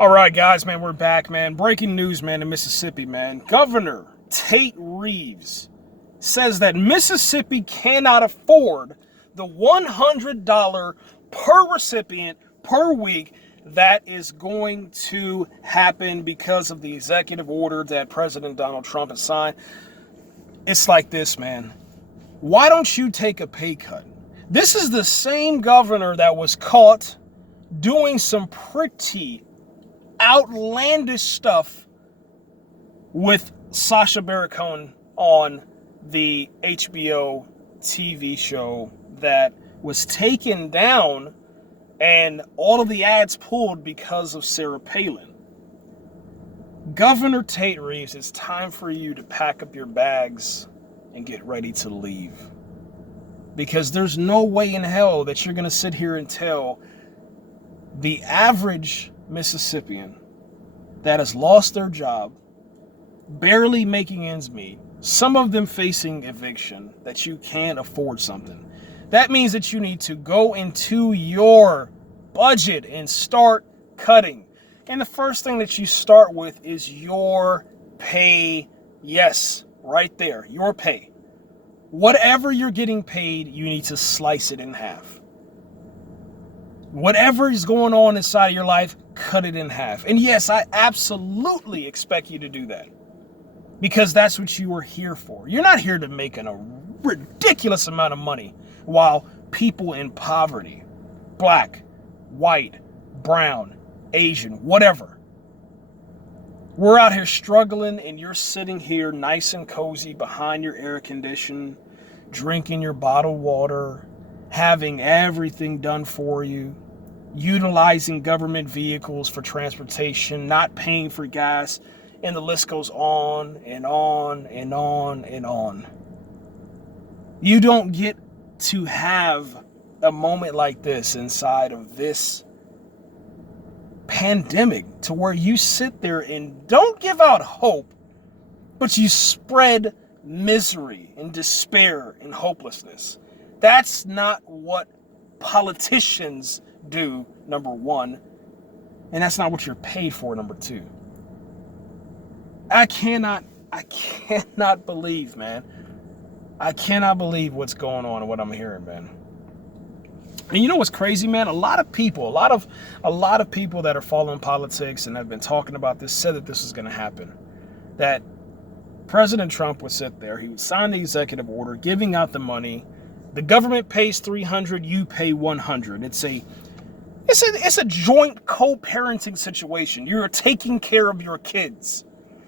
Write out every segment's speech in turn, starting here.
All right, guys, man, we're back, man. Breaking news, man, in Mississippi, man. Governor Tate Reeves says that Mississippi cannot afford the $100 per recipient per week that is going to happen because of the executive order that President Donald Trump has signed. It's like this, man. Why don't you take a pay cut? This is the same governor that was caught doing some pretty outlandish stuff with Sacha Baron Cohen on the HBO TV show that was taken down and all of the ads pulled because of Sarah Palin. Governor Tate Reeves, it's time for you to pack up your bags and get ready to leave. Because there's no way in hell that you're going to sit here and tell the average Mississippian that has lost their job, barely making ends meet, some of them facing eviction, that you can't afford something. That means that you need to go into your budget and start cutting. And the first thing that you start with is your pay. Yes, right there, your pay. Whatever you're getting paid, you need to slice it in half. Whatever is going on inside of your life, cut it in half. And yes, I absolutely expect you to do that. Because that's what you are here for. You're not here to make a ridiculous amount of money while people in poverty, black, white, brown, Asian, whatever, we're out here struggling, and you're sitting here nice and cozy behind your air condition, drinking your bottled water, having everything done for you, utilizing government vehicles for transportation, not paying for gas, and the list goes on and on and on and on. You don't get to have a moment like this inside of this pandemic to where you sit there and don't give out hope, but you spread misery and despair and hopelessness. That's not what politicians do, number one, and that's not what you're paid for, number two. I cannot believe, man. I cannot believe what's going on and what I'm hearing, man. And you know what's crazy, man? A lot of people that are following politics and have been talking about this said that this was going to happen. That President Trump would sit there, he would sign the executive order, giving out the money. The government pays $300, you pay $100. It's a joint co-parenting situation. You're taking care of your kids.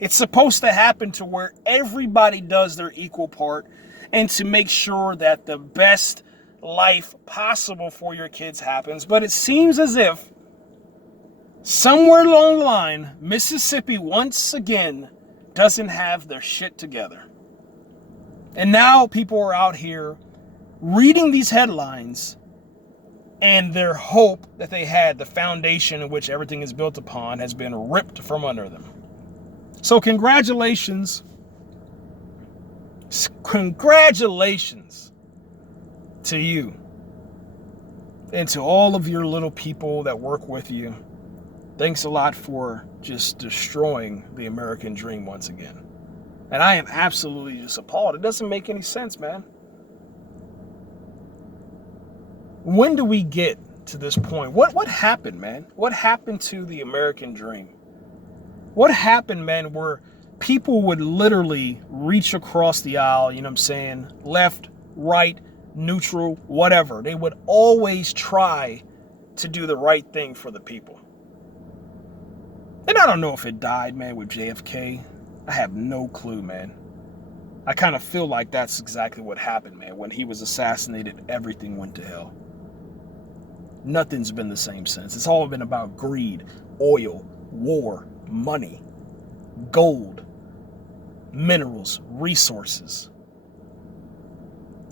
It's supposed to happen to where everybody does their equal part and to make sure that the best life possible for your kids happens. But it seems as if somewhere along the line, Mississippi once again doesn't have their shit together. And now people are out here reading these headlines, and their hope that they had, the foundation in which everything is built upon, has been ripped from under them. So congratulations to you and to all of your little people that work with you. Thanks a lot for just destroying the American dream once again. And I am absolutely just appalled. It doesn't make any sense, man. When do we get to this point? What happened, man? What happened to the American dream? What happened, man, where people would literally reach across the aisle, you know what I'm saying? Left, right, neutral, whatever. They would always try to do the right thing for the people. And I don't know if it died, man, with JFK. I have no clue, man. I kind of feel like that's exactly what happened, man. When he was assassinated, everything went to hell. Nothing's been the same since. It's all been about greed, oil, war, money, gold, minerals, resources.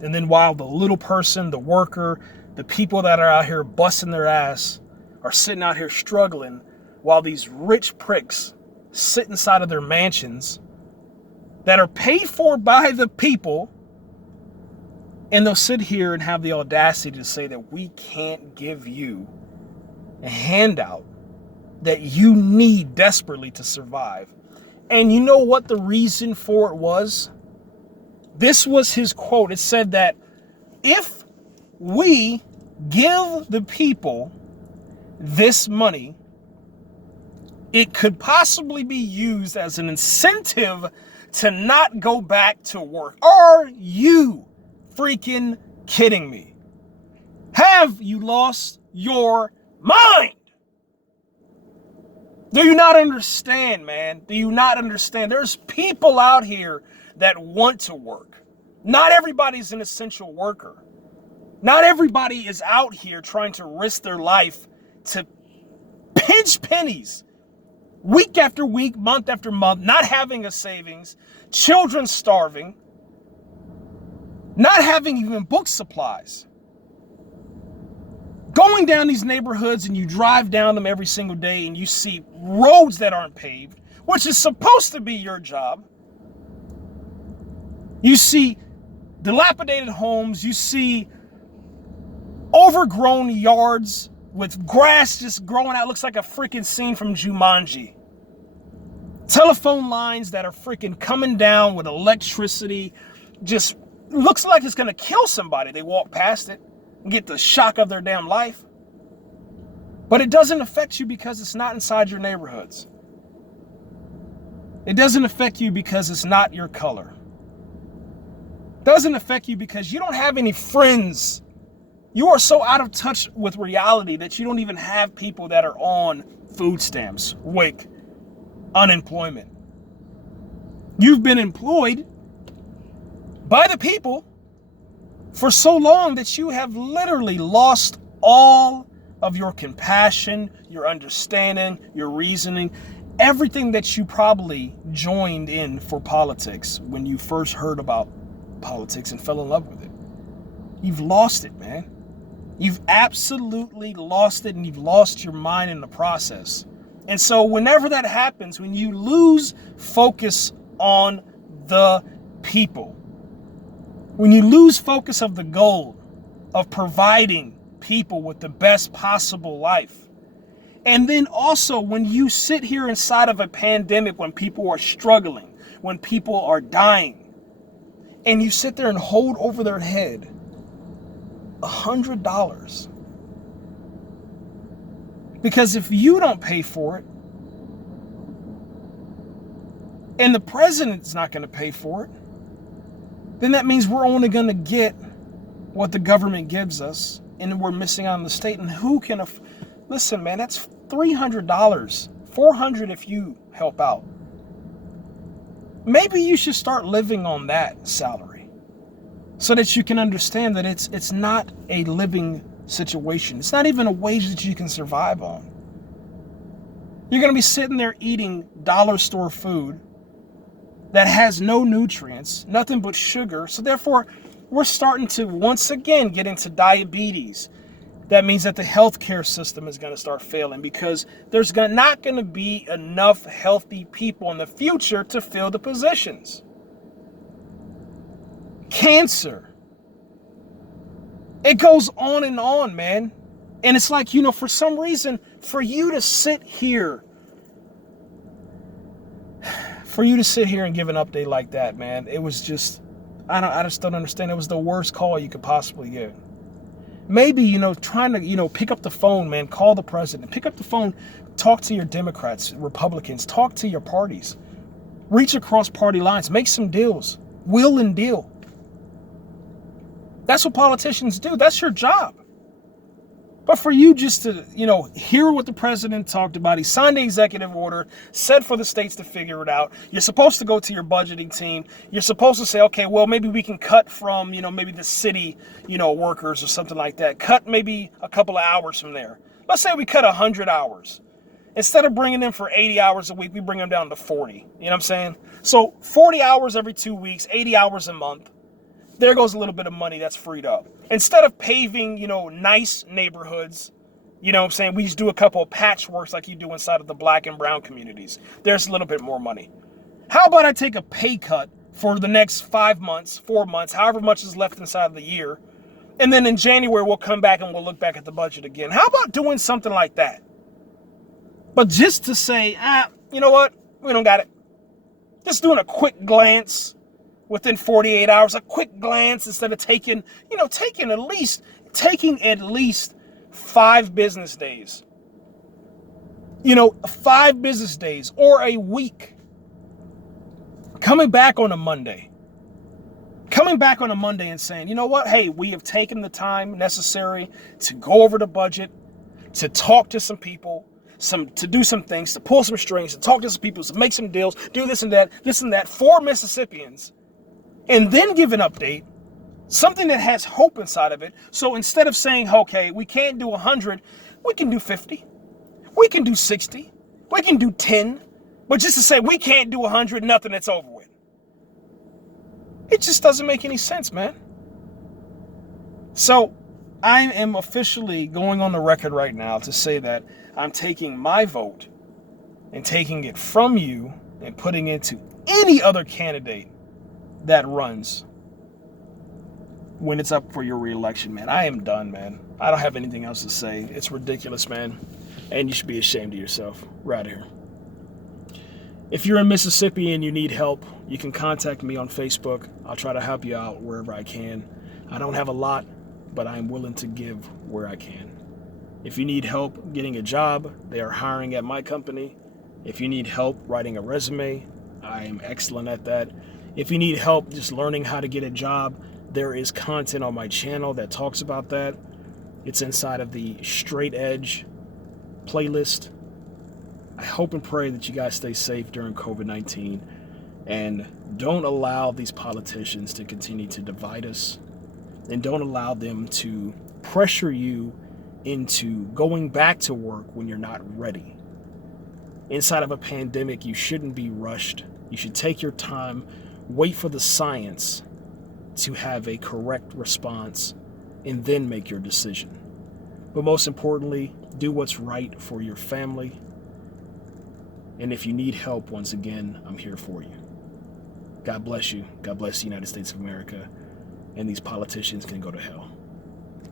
And then while the little person, the worker, the people that are out here busting their ass are sitting out here struggling, while these rich pricks sit inside of their mansions that are paid for by the people, and they'll sit here and have the audacity to say that we can't give you a handout that you need desperately to survive. And you know what the reason for it was? This was his quote. It said that if we give the people this money, it could possibly be used as an incentive to not go back to work. Are you freaking kidding me? Have you lost your mind? Do you not understand, man? Do you not understand? There's people out here that want to work. Not everybody's an essential worker. Not everybody is out here trying to risk their life to pinch pennies week after week, month after month, not having a savings, children starving, not having even book supplies. Going down these neighborhoods and you drive down them every single day and you see roads that aren't paved, which is supposed to be your job. You see dilapidated homes, you see overgrown yards with grass just growing out, looks like a freaking scene from Jumanji. Telephone lines that are freaking coming down with electricity, just looks like it's gonna kill somebody. They walk past it and get the shock of their damn life. But it doesn't affect you because it's not inside your neighborhoods. It doesn't affect you because it's not your color. It doesn't affect you because you don't have any friends. You are so out of touch with reality that you don't even have people that are on food stamps, WIC, unemployment. You've been employed by the people for so long that you have literally lost all of your compassion, your understanding, your reasoning, everything that you probably joined in for politics when you first heard about politics and fell in love with it. You've lost it, man. You've absolutely lost it, and you've lost your mind in the process. And so whenever that happens, when you lose focus on the people, when you lose focus of the goal of providing people with the best possible life, and then also when you sit here inside of a pandemic when people are struggling, when people are dying, and you sit there and hold over their head $100. Because if you don't pay for it, and the president's not going to pay for it, then that means we're only going to get what the government gives us, and we're missing out on the state. And who can listen, man, that's $300, $400 if you help out. Maybe you should start living on that salary so that you can understand that it's not a living situation. It's not even a wage that you can survive on. You're going to be sitting there eating dollar store food that has no nutrients, nothing but sugar. So therefore, we're starting to once again get into diabetes. That means that the healthcare system is going to start failing because there's not going to be enough healthy people in the future to fill the positions. Cancer. It goes on, man. And it's like, for some reason, for you to sit here and give an update like that, man, it was just, I just don't understand. It was the worst call you could possibly get. Maybe, trying to, pick up the phone, man, call the president, pick up the phone, talk to your Democrats, Republicans, talk to your parties, reach across party lines, make some deals, will and deal. That's what politicians do. That's your job. But for you just to, hear what the president talked about, he signed the executive order, said for the states to figure it out. You're supposed to go to your budgeting team. You're supposed to say, okay, well, maybe we can cut from, maybe the city, workers or something like that. Cut maybe a couple of hours from there. Let's say we cut 100 hours. Instead of bringing them for 80 hours a week, we bring them down to 40. You know what I'm saying? So 40 hours every 2 weeks, 80 hours a month. There goes a little bit of money that's freed up. Instead of paving, nice neighborhoods, we just do a couple of patchworks like you do inside of the black and brown communities. There's a little bit more money. How about I take a pay cut for the next 5 months, 4 months, however much is left inside of the year. And then in January, we'll come back and we'll look back at the budget again. How about doing something like that? But just to say, you know what? We don't got it. Just doing a quick glance within 48 hours, a quick glance instead of taking at least 5 business days. 5 business days or a week. Coming back on a Monday and saying, you know what? Hey, we have taken the time necessary to go over the budget, to talk to some people, to do some things, to pull some strings, to talk to some people, to make some deals, do this and that for Mississippians, and then give an update, something that has hope inside of it. So instead of saying, okay, we can't do 100, we can do 50, we can do 60, we can do 10, but just to say we can't do 100, nothing, it's over with. It just doesn't make any sense, man. So I am officially going on the record right now to say that I'm taking my vote and taking it from you and putting it to any other candidate that runs when it's up for your re-election, man. I am done, man. I don't have anything else to say. It's ridiculous, man. And you should be ashamed of yourself. We're out of here. If you're in Mississippi and you need help, you can contact me on Facebook. I'll try to help you out wherever I can. I don't have a lot, but I'm willing to give where I can. If you need help getting a job, they are hiring at my company. If you need help writing a resume, I am excellent at that. If you need help just learning how to get a job, there is content on my channel that talks about that. It's inside of the Straight Edge playlist. I hope and pray that you guys stay safe during COVID-19 and don't allow these politicians to continue to divide us, and don't allow them to pressure you into going back to work when you're not ready. Inside of a pandemic, you shouldn't be rushed. You should take your time, wait for the science to have a correct response, and then make your decision. But most importantly, do what's right for your family. And if you need help, once again, I'm here for you. God bless you. God bless the United States of America. And these politicians can go to hell.